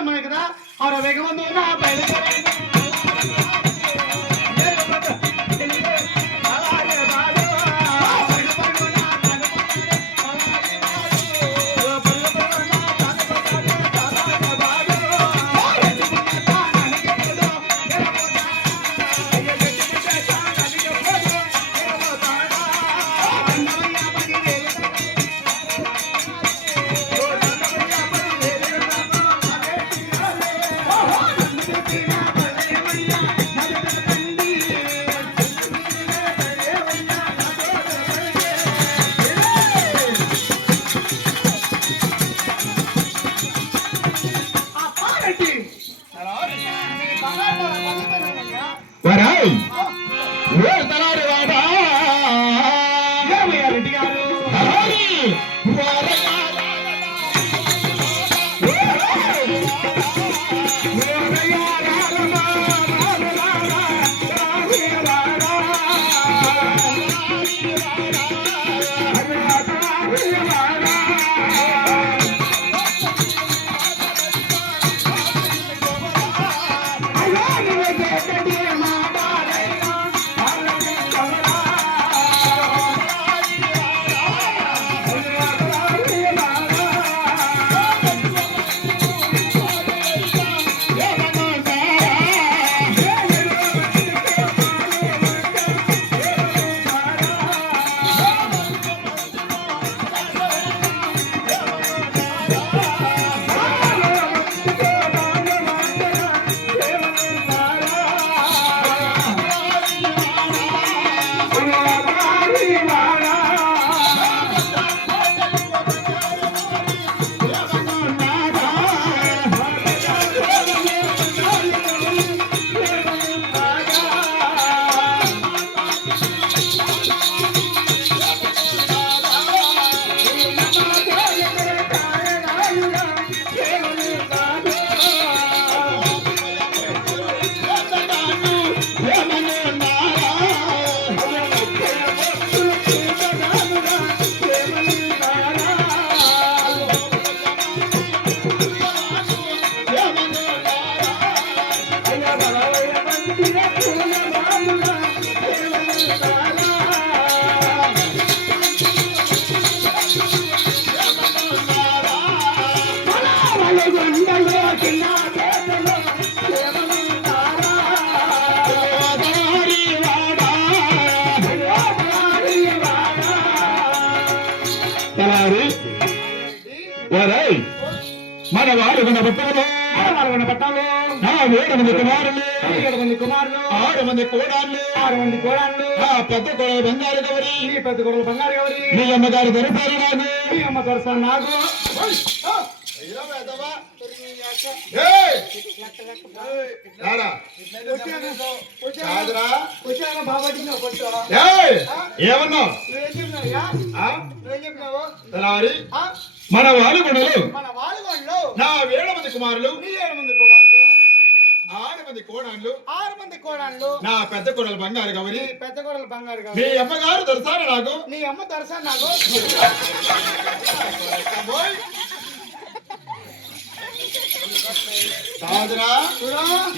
రమ్మని కదా ఆ వేగవంతు బయలుదేరాను మన వారు మన పట్టణంలో 7 మంది కుమారులు 6 మంది కోడాళ్ళు పెద్ద కొడలు బంగారు గౌరి మీ అమ్మగారు దొరసారు నాకు ఏమన్నా మన వాలుగొండలు నా 7 మంది కుమారులు 6 మంది కోడాళ్ళు నా పెద్ద కొడలు బంగారు గౌరి మీ అమ్మగారు దొరసారు నాకు కాదురా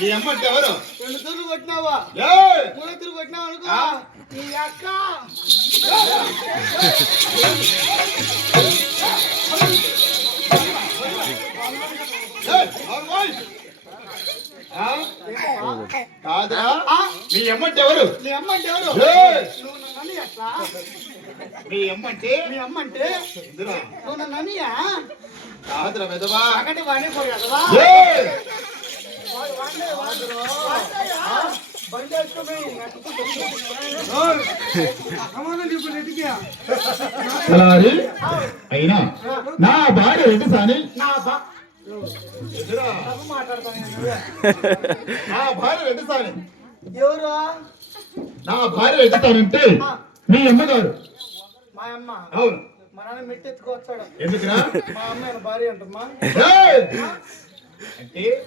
ఈ అమ్మంటే ఎవరు 2 తూర్లు కొట్టినావా 3 తూర్లు కొట్టినావు అనుకో నీ అక్క కాదురా మీ అమ్మంటే ఎవరు మీ అమ్మంటే నువ్వు నన్నయ్యా కాదురా వెదవా అక్కడి వాడిని పోయాదవా అయినా నా భార్య ఏంటి సాని నా భార్య ఏంటి సాని ఎవరు నా భార్య ఎదుగుతానంటే మీ అమ్మగారు మా అమ్మ అవును మా నాన్న మెట్టెత్తుకొచ్చాడు ఎందుకురా మా అమ్మ భార్య అంటమ్మా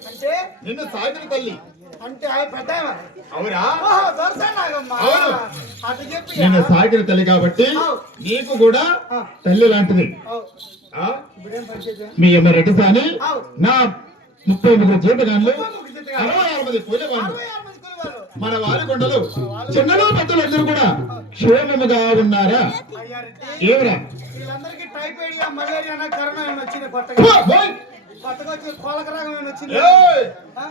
అంటే నిన్ను సాగిన తల్లి అంటే పెద్ద అవునా అవును నిన్ను సాగిన తల్లి కాబట్టి నీకు కూడా తల్లి లాంటిది మీ అమ్మ రెడ్డి సాని నా 33 జీతగాళ్ళు 33 జీతగాళ్ళు, 66 మంది కూలివాళ్ళు 66 మంది కూలివాళ్ళు. మన వారికొండలు చిన్నలు పెద్దలు అందరూ కూడా క్షేమముగా ఉన్నారా? అయ్యా రెడ్డి, ఏమిరా వీళ్ళందరికీ టైఫాయిడ్ మలేరియా కరోనా ఏమైనా వచ్చింది కొత్తగా వచ్చిన కోలకరాగం ఏమైనా వచ్చింది? ఆ?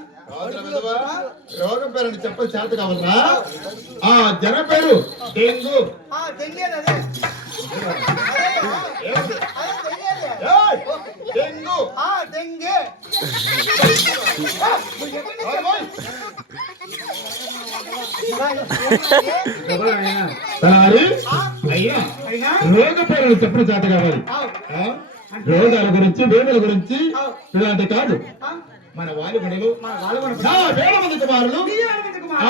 రోగం పేరు చెప్పని చేత కావాలరా? ఆ జన పేరు డెంగు. దెంగేది అదే. అదే దెంగేది. డెంగు దెంగే. అయ్యా రోగ పేరు చెప్పిన చేత కావాలి. రోగాల గురించి వేదల గురించి ఇలాంటి కాదు. మన వాలిగొడలు 40 మంది కుమారులు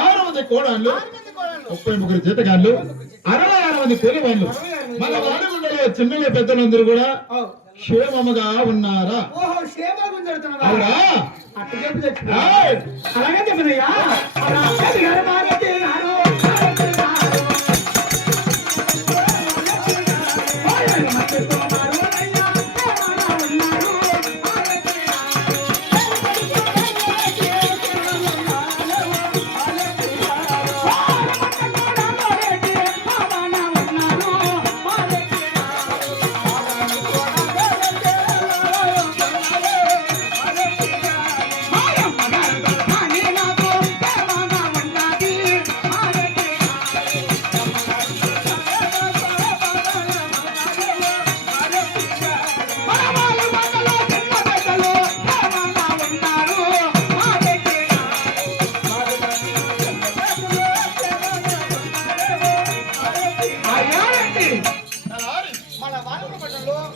6 మంది కోడళ్ళు 33 జీతగాళ్ళు 66 మంది కూలివాళ్ళు మన వాలిగొండలో చిన్నలు పెద్దలందరూ కూడా క్షేమముగా ఉన్నారా? ఓహో, క్షేమం గురించి అడుగుతున్నావా? అవునా? అట్లా చెప్పు చెప్పు. అలాగే చెప్పనయ్యా.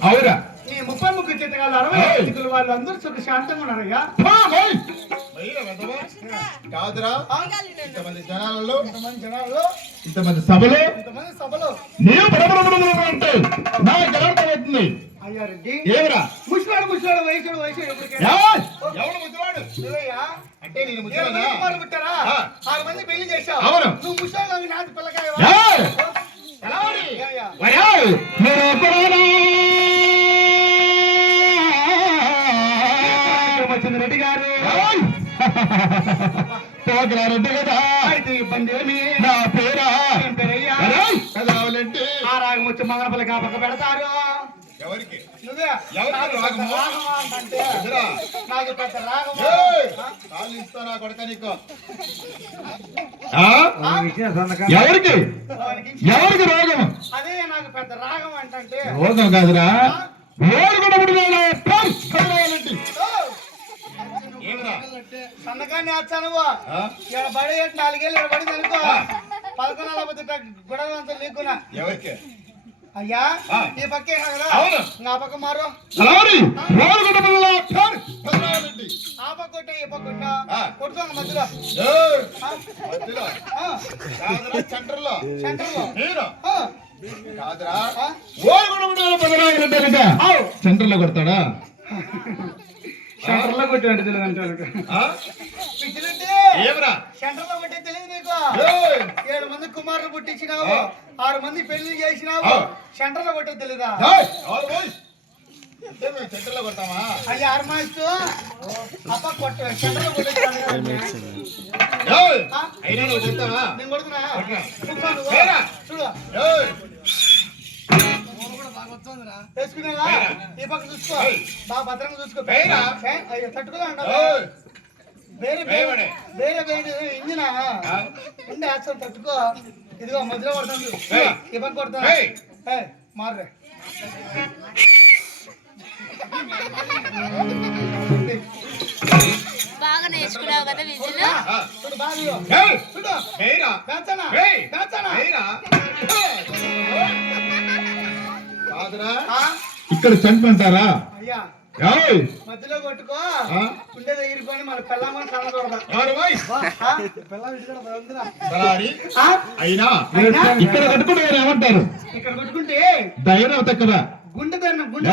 అవురా? ఈ 33 జీతగాళ్ళు 65 మంది వాళ్ళందరూ సుఖ శాంతంగా ఉన్నారయ్యా. కాదురా, ఇంతమంది జనాలలో ఇంతమంది జనాల్లో ఇంతమంది సభలో ఇంతమంది సభలో నీవు బడబడబడబడ అంటే నా గర్వం అవుతుంది. అయ్యా రెడ్డి, ఏమిరా ముసలాడు వయసుడు ఎప్పటికైనా ఎవడు ముసలాడు? నువ్వయ్యా. అంటే నేను 7 ముసలాడా? మంది కుమారులు పుట్టారా? 6 మంది పెళ్లి చేశావు. అవును. నువ్వు ముసలాడు నాటి పిల్లకాయవా? ఎలా ఉంది? ఏమయ్యా? వరాయ్, నేను ఒక్కడేనా? రెడ్డి గారు పోకరారెడ్డి కదా. అయితే ఇబ్బంది ఏమి? నా పేరా ఏం పేరయ్యా? కదావాలంటే ఆ రాగం వచ్చి మంగళపల్లి కాపక పెడతారు. ఎవరికి? నువ్వే ఎవరికి నాకు పెద్ద రాగము? రాగమా అంటే ఎదురా? నాకు పెద్ద రాగము. కాళ్ళు ఇస్తానా కొడక నీకు? ఎవరికి ఎవరికి రోగం? అదే నాకు పెద్ద రాగం అంటే రోగం కాదురా, ఓడుకున్నప్పుడు సన్నకాన్ని వచ్చాను ఇక్కడ బడి 4 ఏళ్ళు ఇక్కడ పడింది అనుకో 11 గొడవలంతా నీకున్నా. ఎవరికి? అయ్యా ఈ పక్కే కదా, నా పక్క మారు ఆ పక్క కొట్టే ఈ పక్క కొట్టా కొట్టుకోండి మధ్యలో సెంటర్లో సెంటర్లో కాదురా, సెంటర్లో కొడతాడా? సెంటర్లో కొట్టాడు తెలియదు అంటారు. ఏమరా సెంటర్లో కొట్టే తెలియదు నీకు? 7 మంది కుమారులు పుట్టించినావు, 6 మంది పెళ్లి చేసినావు, సెంటర్లో కొట్టే తెలీదా? సెంటర్లో కొడతామా? అయ్యా అర్మాయిస్తూ అప్ప కొట్ట సెంటర్లో కొట్టే అయినా నువ్వు చెప్తావా? నేను కొడుతున్నా చూడు వేసుకున్నావా? ఈ పక్క చూసుకో, బాగా భద్రంగా చూసుకో. అయ్యో తట్టుకోలే అంటావా? వేరే ఇంజినా ఉండే యాక్షన్ తట్టుకో. ఇదిగో మధ్యలో కొడతాను, ఈ పక్క కొడతాను. మారే బాగా నేర్చుకున్నావు కదా విజులు. చూడు బాగా చూడు పెంచనా ఇక్కడ చంపంటారా? అయ్యా మధ్యలో కొట్టుకో, ఉండే దగ్గరకొని మన పిల్లమని కనకూడదు. అయినా ఇక్కడ కట్టుకుంటే ఏమంటారు? ఇక్కడ కొట్టుకుంటే ధైర్యం తక్కువ, గుండె ధైర్యం గుండె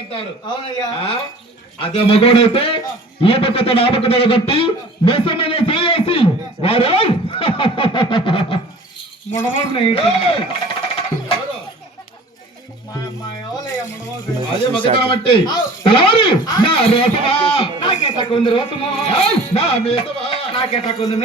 అంటారు. అవునయ్యా. అదే మగోడైతే ఈ పక్కతో ఆ పక్కతో కట్టి మెసమైన చేసి వారు మా ఎవరయ్యా మనోహర్? అదే మగతనం అంటే ఆవ్. తలారి నా రోసమా నాకే తక్కువ ఉంది రోసము, నా మీసమా నాకే తక్కువ ఉంది